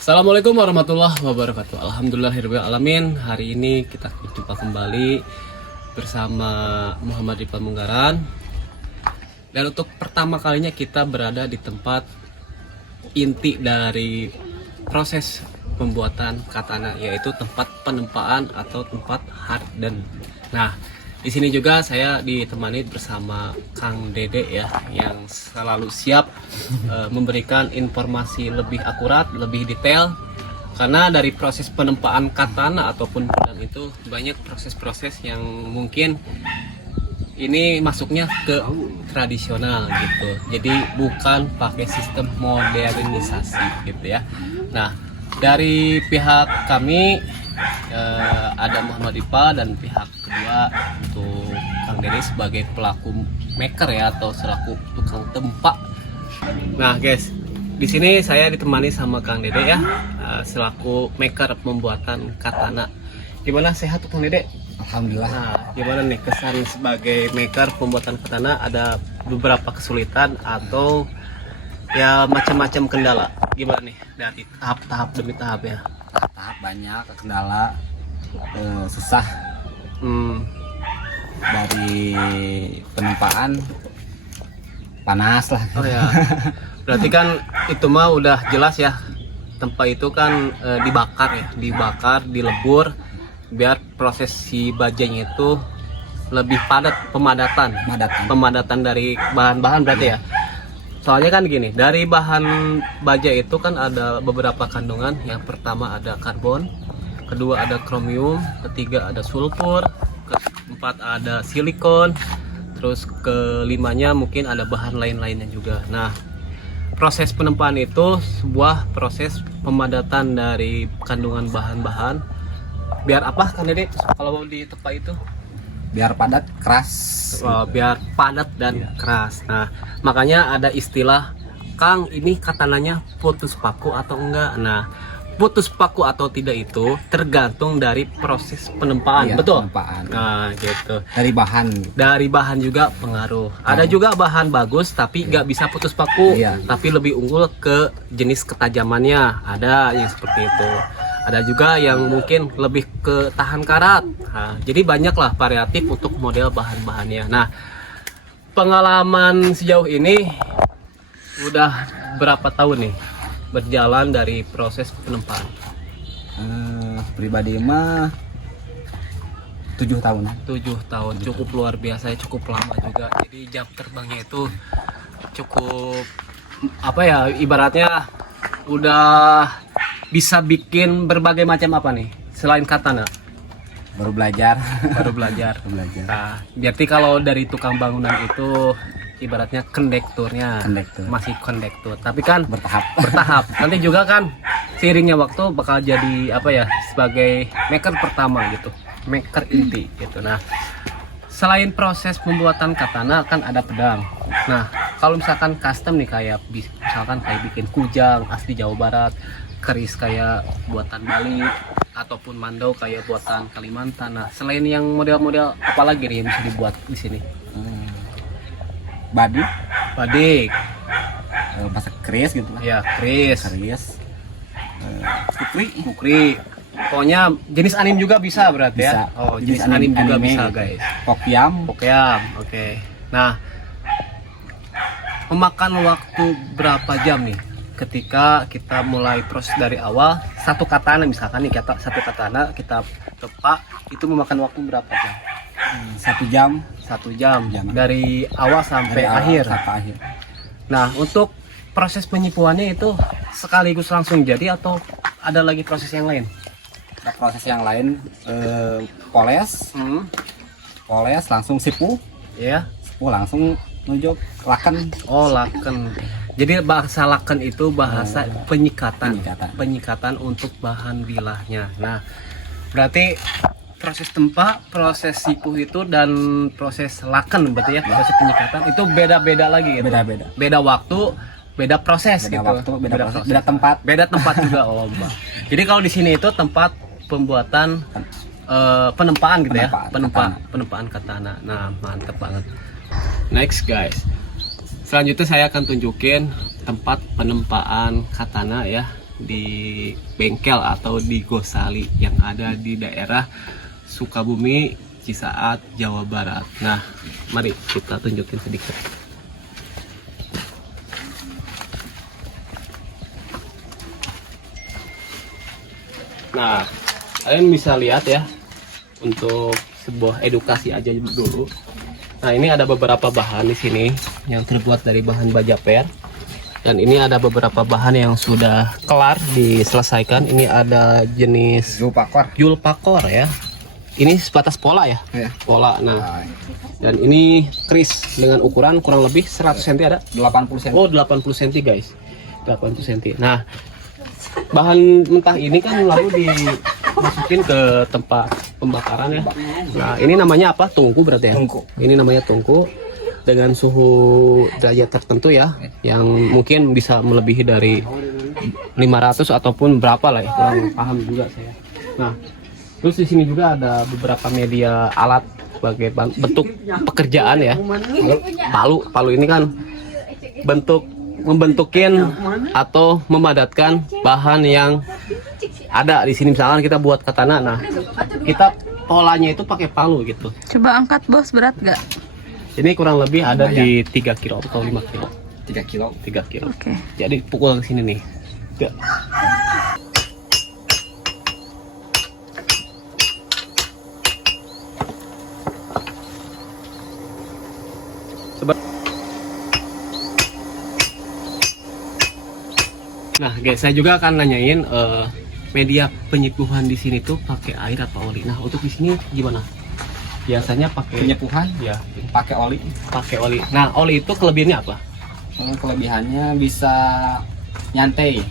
Assalamualaikum warahmatullahi wabarakatuh. Alhamdulillahirabbil alamin. Hari ini kita berjumpa kembali bersama Muhammad di Pamunggaran. Dan untuk pertama kalinya kita berada di tempat inti dari proses pembuatan katana, yaitu tempat penempaan atau tempat harden. Nah, di sini juga saya ditemani bersama Kang Dede ya, yang selalu siap memberikan informasi lebih akurat, lebih detail. Karena dari proses penempaan katana ataupun pedang itu banyak proses-proses yang mungkin ini masuknya ke tradisional gitu. Jadi bukan pakai sistem modernisasi gitu ya. Nah, dari pihak kami ada Muhammad Ipa, dan pihak kedua untuk Kang Dede sebagai pelaku maker ya, atau selaku tukang tempa. Nah guys, di sini saya ditemani sama Kang Dede ya, selaku maker pembuatan katana. Gimana, sehat Kang Dede? Alhamdulillah. Nah, gimana nih kesan sebagai maker pembuatan katana? Ada beberapa kesulitan atau ya macam-macam kendala? Gimana nih dari tahap-tahap demi tahap ya? Tahap banyak kendala, susah. Dari penempaan panas lah. Oh ya, berarti kan itu mah udah jelas ya, tempat itu kan dibakar, dilebur biar proses si bajanya itu lebih padat, pemadatan dari bahan-bahan berarti ya. Soalnya kan gini, dari bahan baja itu kan ada beberapa kandungan. Yang pertama ada karbon, kedua ada kromium, ketiga ada sulfur, keempat ada silikon, terus kelimanya mungkin ada bahan lain-lainnya juga. Nah, proses penempaan itu sebuah proses pemadatan dari kandungan bahan-bahan. Biar apa kan Dede kalau di tempat itu? Biar padat, keras. Biar padat dan keras. Nah, makanya ada istilah, Kang, ini katananya putus paku atau enggak. Nah, putus paku atau tidak itu tergantung dari proses penempaan. Iya, betul. penempaan. Nah, gitu. Dari bahan juga pengaruh. Ada juga bahan bagus tapi nggak bisa putus paku. Iya. Tapi lebih unggul ke jenis ketajamannya. Ada yang seperti itu. Ada juga yang mungkin lebih ke tahan karat. Nah, jadi banyaklah variatif untuk model bahan-bahannya. Nah, pengalaman sejauh ini udah berapa tahun nih berjalan dari proses penempaan? Pribadi mah 7 tahun. 7 tahun, cukup luar biasa, cukup lama juga. Jadi jam terbangnya itu cukup apa ya, ibaratnya udah bisa bikin berbagai macam apa nih selain katana? Baru belajar. Nah, berarti kalau dari tukang bangunan itu ibaratnya kondekturnya masih kondektur, tapi kan bertahap. Nanti juga kan seiringnya waktu bakal jadi apa ya, sebagai maker pertama gitu, maker inti gitu. Nah, selain proses pembuatan katana kan ada pedang. Nah, kalau misalkan custom nih, kayak misalkan kayak bikin kujang asli Jawa Barat, keris kayak buatan Bali, ataupun mandau kayak buatan Kalimantan. Nah, selain yang model-model apa lagi nih yang bisa dibuat di sini? Badik, Masa keris gitu lah. ya keris, kukri. Pokoknya jenis anim juga bisa berarti Bisa. ya. Oh, jenis anim juga bisa guys. Pokyam. Oke. Nah, memakan waktu berapa jam nih ketika kita mulai proses dari awal? Satu katana misalkan nih, satu katana kita tepak itu memakan waktu berapa jam? 1 jam. Dari awal sampai akhir. Nah, untuk proses penyipuannya itu sekaligus langsung jadi atau ada lagi proses yang lain? Ada proses yang lain, poles langsung sipu, langsung nujok laken. Oh, laken. Jadi bahasa laken itu bahasa penyikatan untuk bahan bilahnya. Nah, berarti proses tempa, proses sipuh itu, dan proses laken berarti ya, proses penyikatan itu beda-beda lagi gitu. Beda waktu, beda proses gitu. Beda tempat juga. Oh, Mbak. Jadi kalau di sini itu tempat pembuatan penempaan gitu ya, penempaan katana. Nah, mantep banget. Next guys, selanjutnya saya akan tunjukin tempat penempaan katana ya. di bengkel atau di gosali yang ada di daerah Sukabumi, Cisaat, Jawa Barat. Nah, mari kita tunjukin sedikit. Nah, kalian bisa lihat ya, untuk sebuah edukasi aja dulu. Nah, ini ada beberapa bahan di sini yang terbuat dari bahan baja per. Dan ini ada beberapa bahan yang sudah kelar diselesaikan. Ini ada jenis Julpakor ya. Ini sebatas pola ya? Pola. Nah, dan ini kris dengan ukuran kurang lebih 100 cm ada? 80 cm. Oh, 80 cm guys. 80 cm. Nah, bahan mentah ini kan lalu dimasukin ke tempat pembakaran ya. Nah, ini namanya apa? Tungku berarti ya? Tungku. Ini namanya tungku dengan suhu derajat tertentu ya, yang mungkin bisa melebihi dari 500 ataupun berapa lah ya, kurang paham juga saya. Nah, terus di sini juga ada beberapa media alat sebagai bentuk pekerjaan ya. Palu ini kan bentuk membentukin atau memadatkan bahan yang ada di sini. Misalkan kita buat katana, nah kita polanya itu pakai palu gitu. Coba angkat bos, berat gak? Ini kurang lebih ada di 3 kilo atau 5 kilo. 3 kilo. Oke. Jadi pukul ke sini nih. Gak. Nah, guys, saya juga akan nanyain media penyipuhan di sini tuh pakai air apa oli. Nah, untuk di sini gimana? Biasanya pakai Penyipuhan ya, pakai oli. pakai oli. Nah, oli itu kelebihannya apa? Kelebihannya bisa nyantai.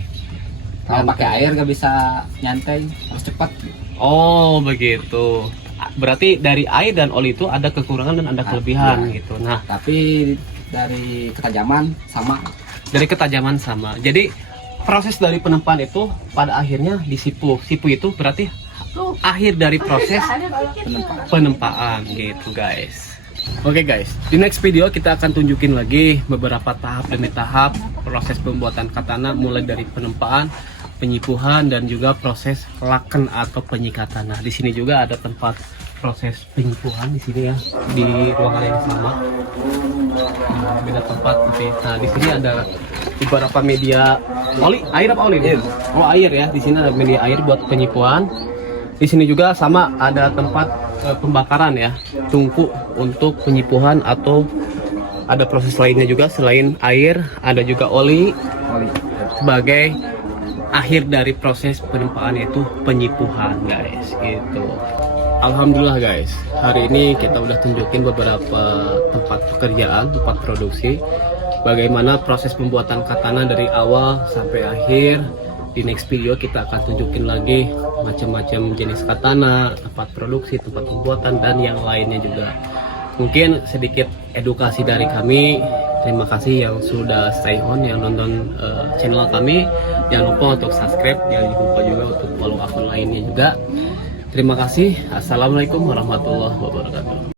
Kalau pakai air gak bisa nyantai, harus cepat. Oh, begitu. Berarti dari air dan oli itu ada kekurangan dan ada kelebihan gitu. Nah, Tapi dari ketajaman sama. dari ketajaman sama. Jadi proses dari penempaan itu pada akhirnya disipu. Sipu itu berarti akhir dari proses penempaan gitu guys. Oke guys, di next video kita akan tunjukin lagi beberapa tahap demi tahap proses pembuatan katana, mulai dari penempaan, penyipuhan, dan juga proses laken atau penyikatan. Nah, di sini juga ada tempat proses penyipuhan di sini ya, di ruangan yang sama. Nah, beda tempat tapi. Nah, di sini ada beberapa media oli, air apa oli? Oh, air ya. Di sini ada media air buat penyipuan. Di sini juga sama ada tempat pembakaran ya, tungku untuk penyipuhan, atau ada proses lainnya juga selain air, ada juga oli sebagai akhir dari proses penempaan, yaitu penyipuhan guys gitu. Alhamdulillah guys, hari ini kita udah tunjukin beberapa tempat pekerjaan, tempat produksi, bagaimana proses pembuatan katana dari awal sampai akhir. Di next video kita akan tunjukin lagi macam-macam jenis katana, tempat produksi, tempat pembuatan, dan yang lainnya juga. Mungkin sedikit edukasi dari kami. Terima kasih yang sudah stay on, yang nonton channel kami. Jangan lupa untuk subscribe, jangan lupa juga untuk follow akun lainnya juga. Terima kasih. Assalamualaikum warahmatullahi wabarakatuh.